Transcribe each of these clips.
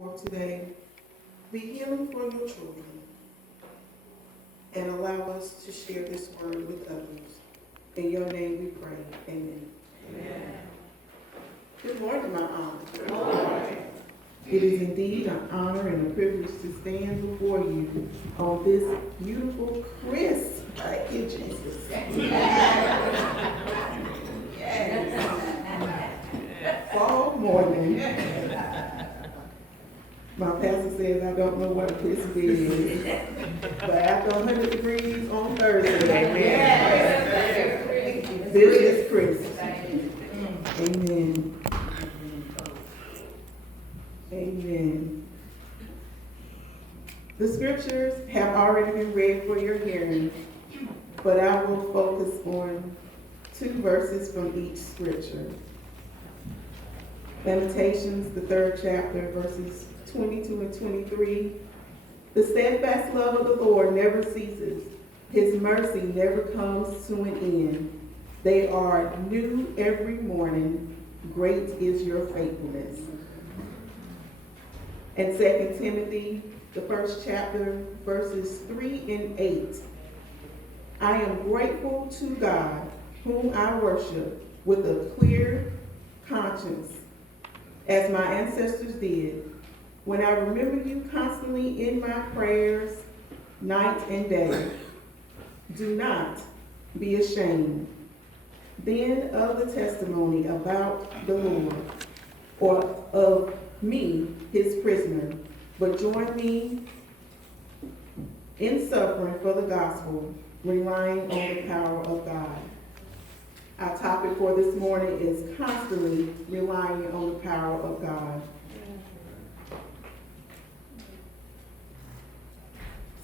For today, be healing for your children and allow us to share this word with others. In your name we pray. Amen. Amen. Good morning, my honor. Good morning. It is indeed an honor and a privilege to stand before you on this beautiful, crisp, thank you, Jesus. Fall morning. My pastor says I don't know what a crisp is, but after 100 degrees on Thursday, this is crisp. Amen. Amen. The scriptures have already been read for your hearing, but I will focus on 2 verses from each scripture. Lamentations, the 3rd chapter, verses 22 and 23. The steadfast love of the Lord never ceases. His mercy never comes to an end. They are new every morning. Great is your faithfulness. And 2 Timothy, the 1st chapter, verses 3 and 8. I am grateful to God, whom I worship with a clear conscience, as my ancestors did, when I remember you constantly in my prayers, night and day. Do not be ashamed then of the testimony about the Lord, or of me, his prisoner, but join me in suffering for the gospel, relying on the power of God. Our topic for this morning is constantly relying on the power of God.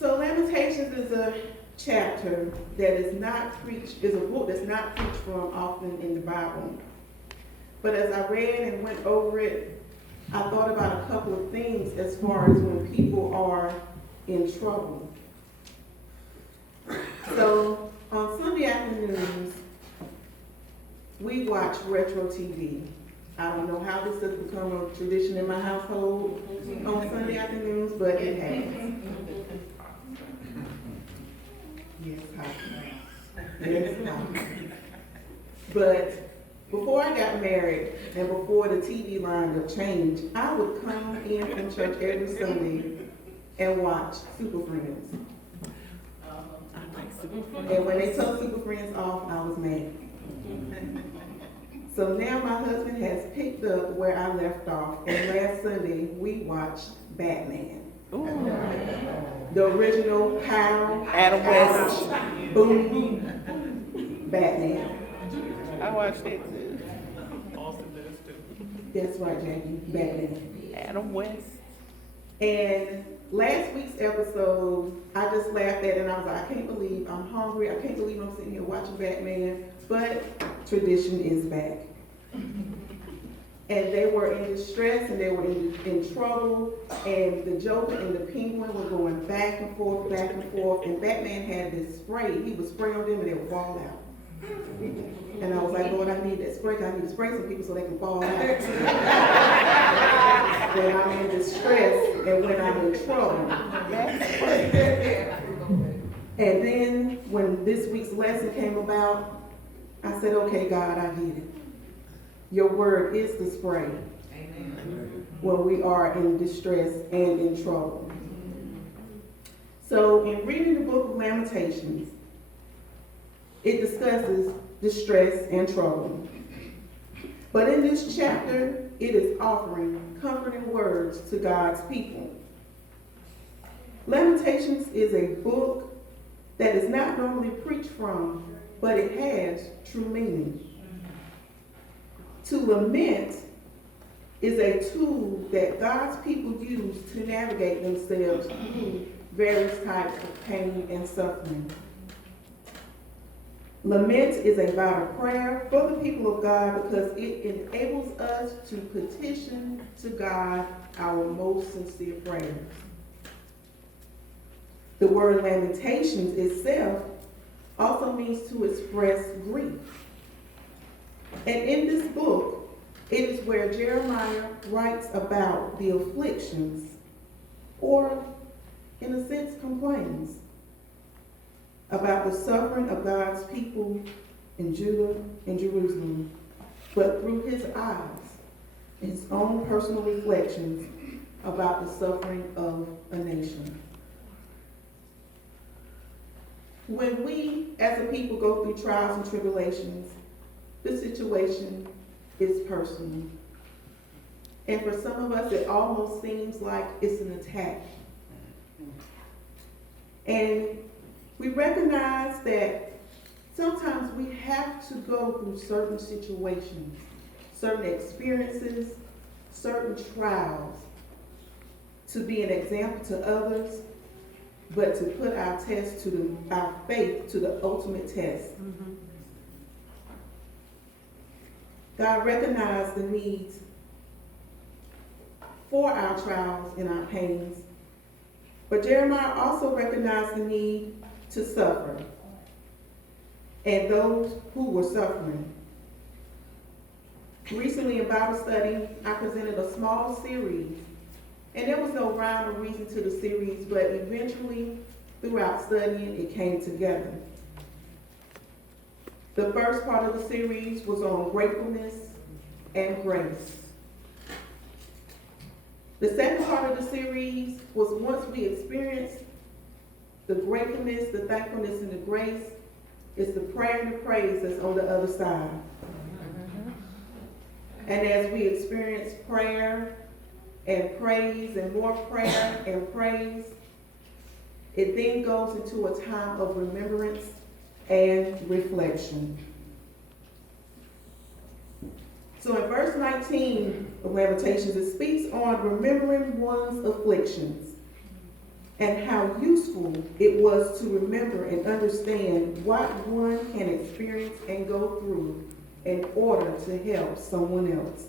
So Lamentations is a chapter that is not preached, is a book that's not preached from often in the Bible. But as I read and went over it, I thought about a couple of things as far as when people are in trouble. So on Sunday afternoons, we watch retro TV. I don't know how this has become a tradition in my household on Sunday afternoons, but it has. Yes, hot. Yes, hot. But before I got married and before the TV lineup changed, I would come in from church every Sunday and watch Super Friends. And when they took Super Friends off, I was mad. So now my husband has picked up where I left off, and last Sunday we watched Batman. Ooh. The original Hal, Adam West. Boom, Batman. I watched it too. That's right, Jackie, Batman. Adam West. And last week's episode, I just laughed at it and I was like, I can't believe I'm hungry. I can't believe I'm sitting here watching Batman. But tradition is back. And they were in distress and they were in trouble. And the Joker and the Penguin were going back and forth. And Batman had this spray. He would spray on them and they would fall out. And I was like, Lord, I need that spray. I need to spray some people so they can fall out. When I'm in distress and when I'm in trouble. And then when this week's lesson came about, I said, okay, God, I get it. Your word is the spray. Amen. When we are in distress and in trouble. So in reading the book of Lamentations, it discusses distress and trouble. But in this chapter, it is offering comforting words to God's people. Lamentations is a book that is not normally preached from, but it has true meaning. To lament is a tool that God's people use to navigate themselves through various types of pain and suffering. Lament is a vital prayer for the people of God because it enables us to petition to God our most sincere prayers. The word lamentations itself also means to express grief. And in this book, It is where Jeremiah writes about the afflictions, or in a sense complains, about the suffering of God's people in Judah and Jerusalem, but through his eyes, his own personal reflections about the suffering of a nation. When we as a people go through trials and tribulations, the situation is personal. And for some of us, it almost seems like it's an attack. And we recognize that sometimes we have to go through certain situations, certain experiences, certain trials to be an example to others, but to put our our faith to the ultimate test. God recognized the needs for our trials and our pains, but Jeremiah also recognized the need to suffer and those who were suffering. Recently in Bible study, I presented a small series, and there was no rhyme or reason to the series, but eventually, throughout studying, it came together. The first part of the series was on gratefulness and grace. The second part of the series was once we experienced the gratefulness, the thankfulness, and the grace, it's the prayer and the praise that's on the other side. And as we experience prayer and praise and more prayer and praise, it then goes into a time of remembrance and reflection. So in verse 19 of Lamentations, it speaks on remembering one's afflictions and how useful it was to remember and understand what one can experience and go through in order to help someone else.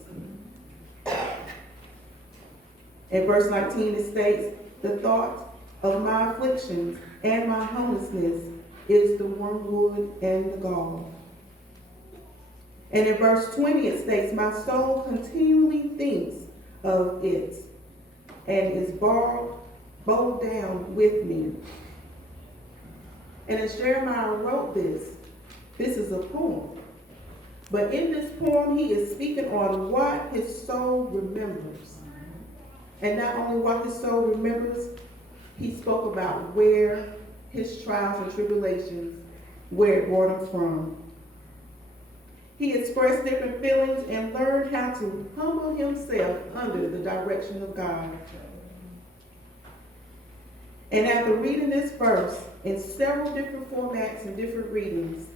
In verse 19 it states, "The thought of my afflictions and my homelessness is the wormwood and the gall." And in verse 20 it states, "My soul continually thinks of it and is bowed down with me." And as Jeremiah wrote this is a poem. But in this poem, he is speaking on what his soul remembers. And not only what his soul remembers, he spoke about where his trials and tribulations, where it brought him from. He expressed different feelings and learned how to humble himself under the direction of God. And after reading this verse in several different formats and different readings,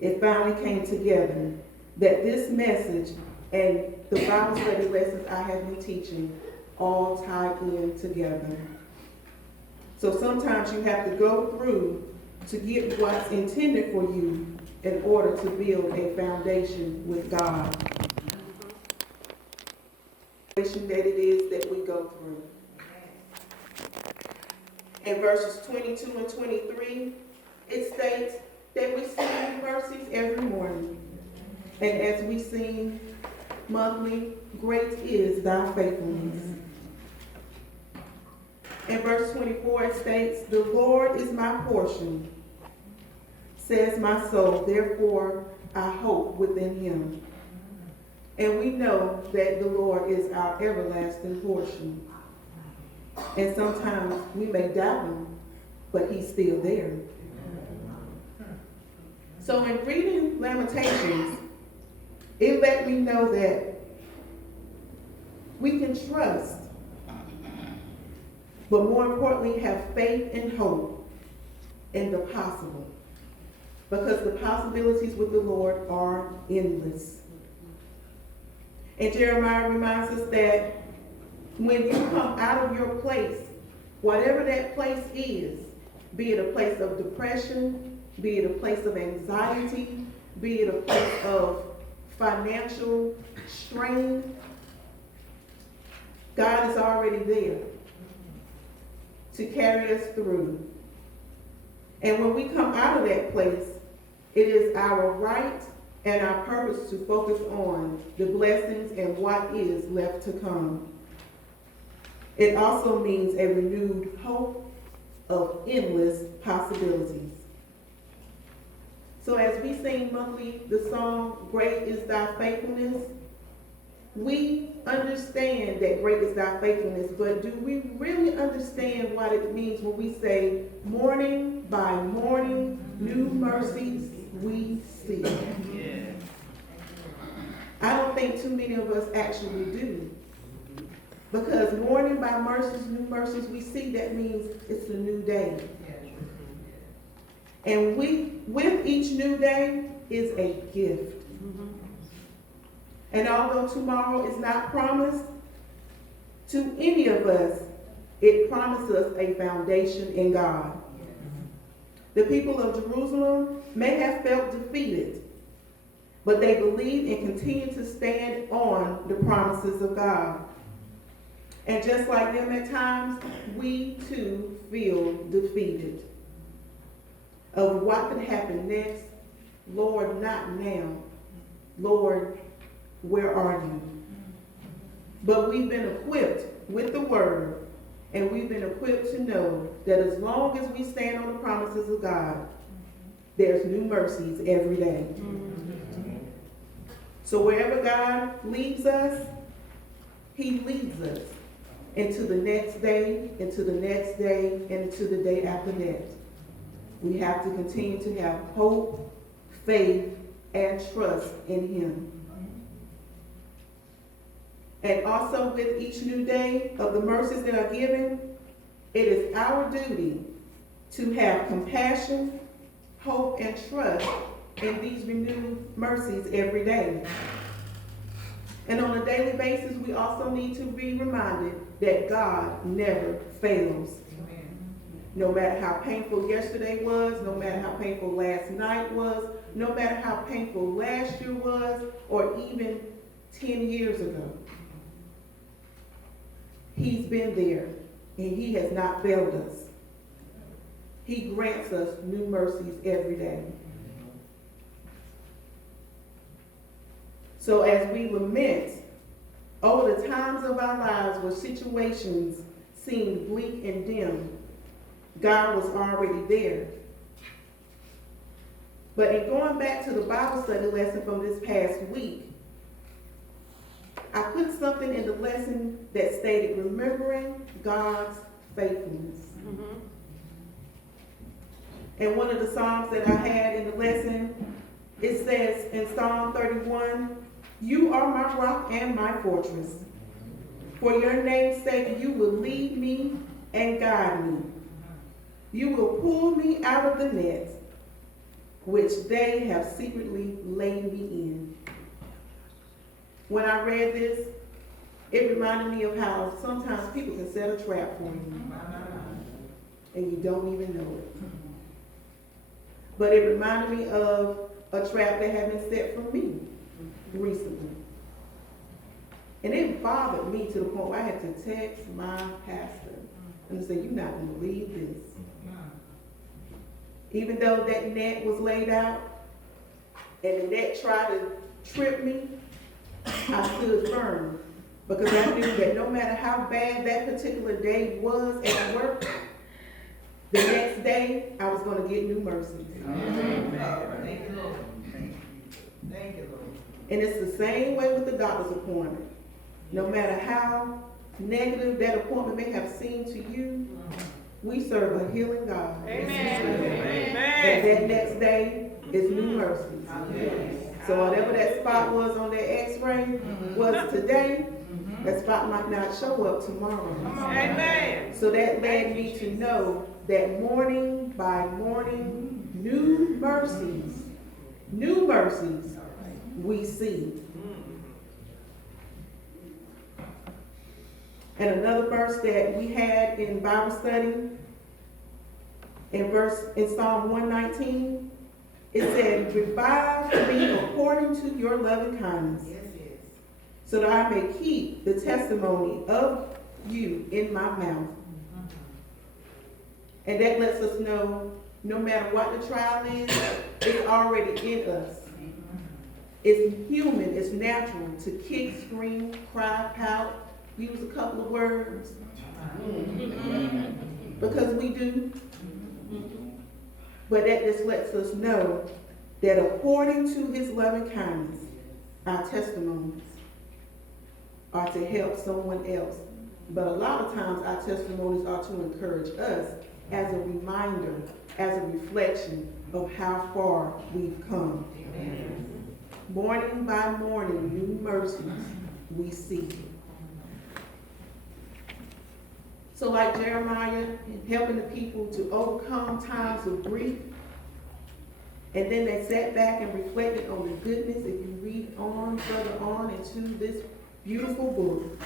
it finally came together that this message and the Bible study lessons I have been teaching all tie in together. So sometimes you have to go through to get what's intended for you in order to build a foundation with God. That it is that we go through. In verses 22 and 23, it states that we sing mercies every morning. And as we sing monthly, great is thy faithfulness. In verse 24, it states, "The Lord is my portion, says my soul, therefore I hope within him." And we know that the Lord is our everlasting portion. And sometimes we may doubt him, but he's still there. So in reading Lamentations, it let me know that we can trust, but more importantly, have faith and hope in the possible. Because the possibilities with the Lord are endless. And Jeremiah reminds us that when you come out of your place, whatever that place is, be it a place of depression, be it a place of anxiety, be it a place of financial strain, God is already there to carry us through. And when we come out of that place, it is our right and our purpose to focus on the blessings and what is left to come. It also means a renewed hope of endless possibilities. So as we sing monthly the song, Great is Thy Faithfulness, we understand that great is thy faithfulness, but do we really understand what it means when we say, morning by morning, new mercies we see? Yes. I don't think too many of us actually do. Because morning by mercies, new mercies we see, that means it's a new day. And with each new day is a gift. And although tomorrow is not promised to any of us, it promises us a foundation in God. The people of Jerusalem may have felt defeated, but they believed and continued to stand on the promises of God. And just like them at times, we too feel defeated. Of what could happen next? Lord, not now. Lord, where are you? But we've been equipped with the word, and we've been equipped to know that as long as we stand on the promises of God, there's new mercies every day. So wherever God leads us, he leads us into the next day, into the next day, and into the day after that. We have to continue to have hope, faith, and trust in him. And also with each new day of the mercies that are given, it is our duty to have compassion, hope, and trust in these renewed mercies every day. And on a daily basis, we also need to be reminded that God never fails. No matter how painful yesterday was, no matter how painful last night was, no matter how painful last year was, or even 10 years ago. He's been there, and he has not failed us. He grants us new mercies every day. So as we lament over the times of our lives where situations seemed bleak and dim, God was already there. But in going back to the Bible study lesson from this past week, I put something in the lesson that stated, remembering God's faithfulness. And one of the Psalms that I had in the lesson, it says in Psalm 31, you are my rock and my fortress. For your name's sake, you will lead me and guide me. You will pull me out of the net, which they have secretly laid me in. When I read this, it reminded me of how sometimes people can set a trap for you, and you don't even know it. But it reminded me of a trap that had been set for me recently. And it bothered me to the point where I had to text my pastor and say, you're not going to believe this. Even though that net was laid out and the net tried to trip me, I stood firm because I knew that no matter how bad that particular day was at work, the next day I was going to get new mercies. Thank you, Lord. Thank you, Lord. And it's the same way with the doctor's appointment. No matter how negative that appointment may have seemed to you, we serve a healing God. Amen. And that next day is new mercies. So whatever that spot was on that x-ray was today, that spot might not show up tomorrow. Amen. So that led me to know that morning by morning, new mercies we see. And another verse that we had in Bible study, in Psalm 119, it said, revive me according to your loving kindness, so that I may keep the testimony of you in my mouth. And that lets us know, no matter what the trial is, it's already in us. It's human, it's natural to kick, scream, cry, pout, use a couple of words. Because we do. But that just lets us know that according to his loving kindness, our testimonies are to help someone else. But a lot of times our testimonies are to encourage us as a reminder, as a reflection of how far we've come. Morning by morning, new mercies we see. So like Jeremiah, helping the people to overcome times of grief, and then they sat back and reflected on the goodness. If you read on, further on into this beautiful book,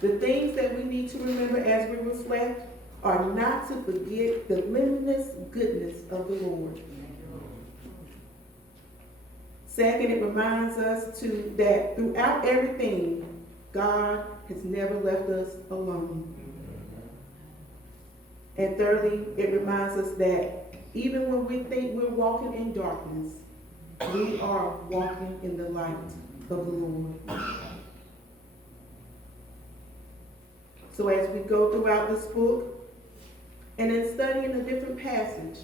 the things that we need to remember as we reflect are not to forget the limitless goodness of the Lord. Second, it reminds us that throughout everything, God has never left us alone. And thirdly, it reminds us that even when we think we're walking in darkness, we are walking in the light of the Lord. So as we go throughout this book, and in studying a different passage,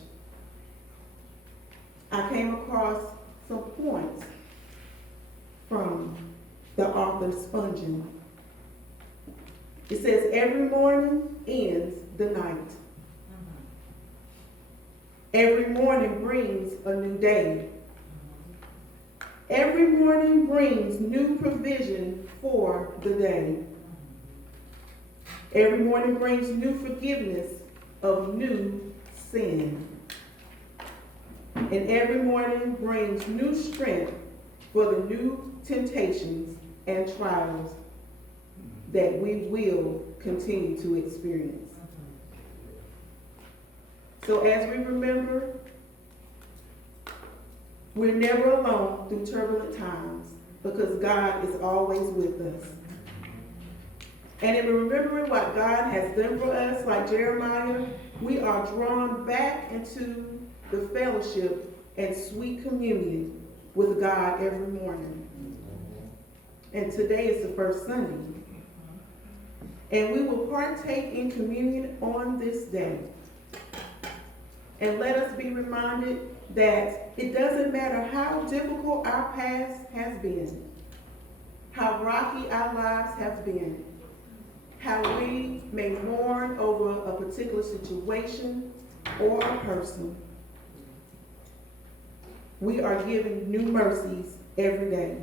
I came across some points from the author Spurgeon. It says, every morning ends the night. Every morning brings a new day. Every morning brings new provision for the day. Every morning brings new forgiveness of new sin. And every morning brings new strength for the new temptations and trials that we will continue to experience. So as we remember, we're never alone through turbulent times because God is always with us. And in remembering what God has done for us, like Jeremiah, we are drawn back into the fellowship and sweet communion with God every morning. And today is the first Sunday. And we will partake in communion on this day. And let us be reminded that it doesn't matter how difficult our past has been, how rocky our lives have been, how we may mourn over a particular situation or a person, we are given new mercies every day.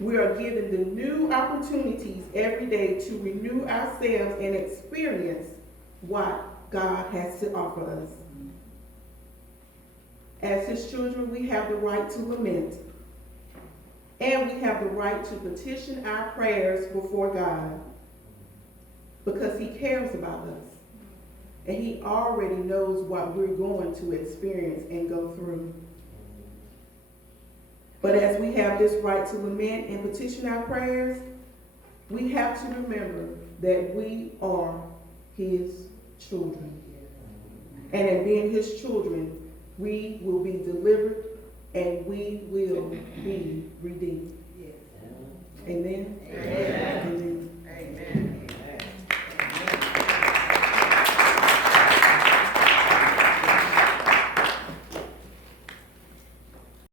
We are given the new opportunities every day to renew ourselves and experience what God has to offer us. As his children, we have the right to lament, and we have the right to petition our prayers before God because he cares about us, and he already knows what we're going to experience and go through. But as we have this right to lament and petition our prayers, we have to remember that we are his children. And in being his children, we will be delivered and we will be redeemed.